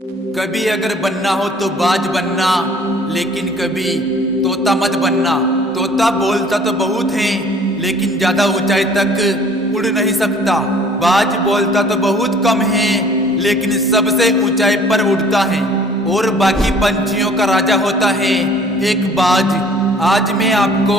कभी अगर बनना हो तो बाज बनना, लेकिन कभी तोता मत बनना। तोता बोलता तो बहुत है, लेकिन ज्यादा ऊंचाई तक उड़ नहीं सकता। बाज बोलता तो बहुत कम है, लेकिन सबसे ऊंचाई पर उड़ता है और बाकी पंछियों का राजा होता है एक बाज। आज मैं आपको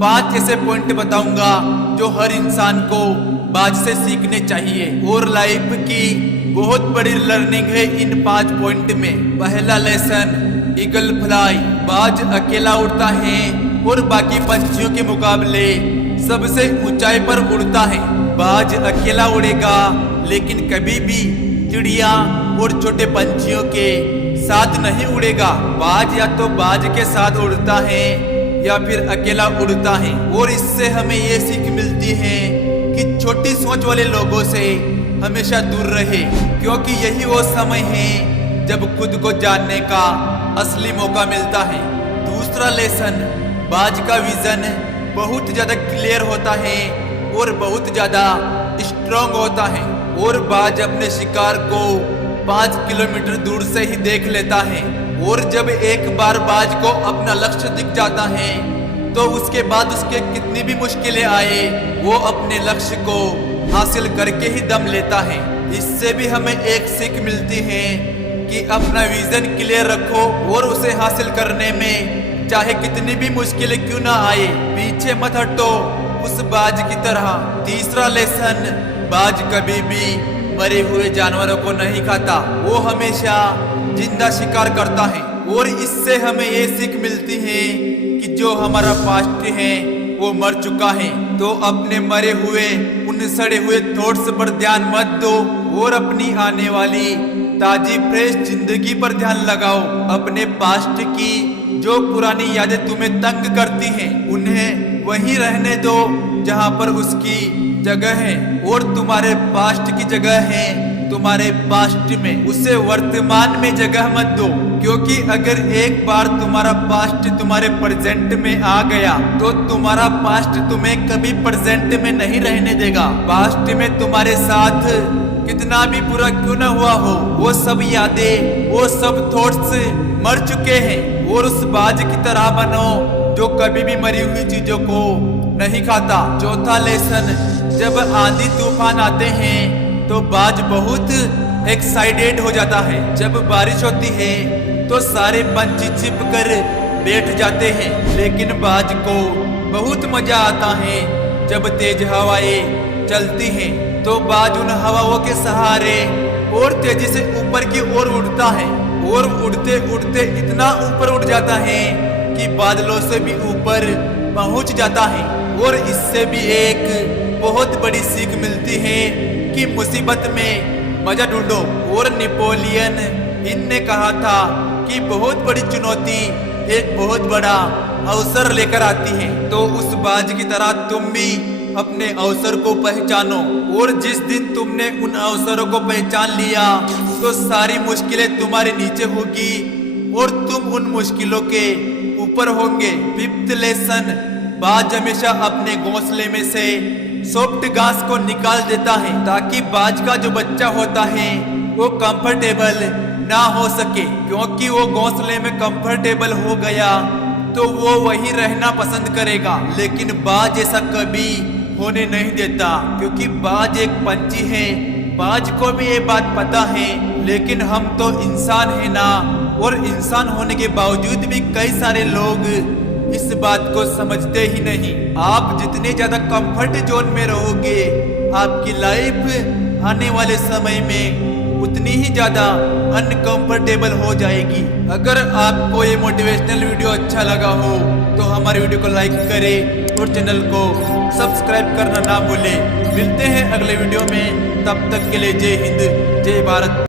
5 ऐसे पॉइंट बताऊंगा जो हर इंसान को बाज से सीखने चाहिए और लाइफ की बहुत बड़ी लर्निंग है इन 5 पॉइंट में। पहला लेसन, ईगल फ्लाई। बाज अकेला उड़ता है और बाकी पंछियों के मुकाबले सबसे ऊंचाई पर उड़ता है। बाज अकेला उड़ेगा, लेकिन कभी भी चिड़िया और छोटे पंछियों के साथ नहीं उड़ेगा। बाज या तो बाज के साथ उड़ता है या फिर अकेला उड़ता है। और इससे हमें ये सीख मिलती है कि छोटी सोच वाले लोगों से हमेशा दूर रहे, क्योंकि यही वो समय है जब खुद को जानने का असली मौका मिलता है। दूसरा लेसन, बाज का विजन बहुत ज्यादा क्लियर होता है और बहुत ज्यादा स्ट्रॉन्ग होता है और बाज अपने शिकार को 5 किलोमीटर दूर से ही देख लेता है। और जब एक बार बाज को अपना लक्ष्य दिख जाता है तो उसके बाद उसके कितनी भी मुश्किलें आए, वो अपने लक्ष्य को हासिल करके ही दम लेता है। इससे भी हमें एक सीख मिलती है कि अपना विजन क्लियर रखो और उसे हासिल करने में चाहे कितनी भी मुश्किलें क्यों ना आए, पीछे मत हटो उस बाज की तरह। तीसरा लेसन, बाज कभी भी मरे हुए जानवरों को नहीं खाता, वो हमेशा जिंदा शिकार करता है। और इससे हमें ये सीख मिलती है कि जो हमारा पास्ट है वो मर चुका है, तो अपने मरे हुए उन सड़े हुए थॉट्स पर ध्यान मत दो और अपनी आने वाली ताजी फ्रेश जिंदगी पर ध्यान लगाओ। अपने पास्ट की जो पुरानी यादें तुम्हें तंग करती हैं, उन्हें वहीं रहने दो जहां पर उसकी जगह है, और तुम्हारे पास्ट की जगह है तुम्हारे पास्ट में, उसे वर्तमान में जगह मत दो। क्योंकि अगर एक बार तुम्हारा पास्ट तुम्हारे प्रेजेंट में आ गया तो तुम्हारा पास्ट तुम्हें कभी प्रेजेंट में नहीं रहने देगा। पास्ट में तुम्हारे साथ कितना भी बुरा क्यों न हुआ हो, वो सब यादें, वो सब थॉट्स मर चुके हैं। और उस बाज की तरह बनो जो कभी भी मरी हुई चीजों को नहीं खाता। चौथा लेसन, जब आंधी तूफान आते हैं तो बाज बहुत एक्साइटेड हो जाता है। जब बारिश होती है तो सारे पंछी छिप कर बैठ जाते हैं, लेकिन बाज को बहुत मजा आता है जब तेज हवाएं चलती हैं। तो बाज उन हवाओं के सहारे और तेजी से ऊपर की ओर उड़ता है और उड़ते उड़ते इतना ऊपर उड़ जाता है कि बादलों से भी ऊपर पहुंच जाता है। और इससे भी एक बहुत बड़ी सीख मिलती है कि मुसीबत में मजा ढूंढो। और नेपोलियन हिल ने कहा था कि बहुत बड़ी चुनौती एक बहुत बड़ा अवसर लेकर आती है। तो उस बाज की तरह तुम भी अपने अवसर को पहचानो, और जिस दिन तुमने उन अवसरों को पहचान लिया तो सारी मुश्किलें तुम्हारे नीचे होगी और तुम उन मुश्किलों के ऊपर होंगे। 5th लेसन, बाज हमेशा अपने घोंसले में से सॉफ्ट घास को निकाल देता है ताकि बाज का जो बच्चा होता है वो कंफर्टेबल ना हो सके। क्योंकि वो घोंसले में कंफर्टेबल हो गया तो वो वहीं रहना पसंद करेगा, लेकिन बाज ऐसा कभी होने नहीं देता, क्योंकि बाज एक पंछी है। बाज को भी ये बात पता है, लेकिन हम तो इंसान है ना, और इंसान होने के बावजूद भी कई सारे लोग इस बात को समझते ही नहीं। आप जितने ज्यादा कंफर्ट जोन में रहोगे, आपकी लाइफ आने वाले समय में उतनी ही ज्यादा अनकंफर्टेबल हो जाएगी। अगर आपको ये मोटिवेशनल वीडियो अच्छा लगा हो तो हमारे वीडियो को लाइक करें और चैनल को सब्सक्राइब करना ना भूलें। मिलते हैं अगले वीडियो में, तब तक के लिए जय हिंद, जय भारत।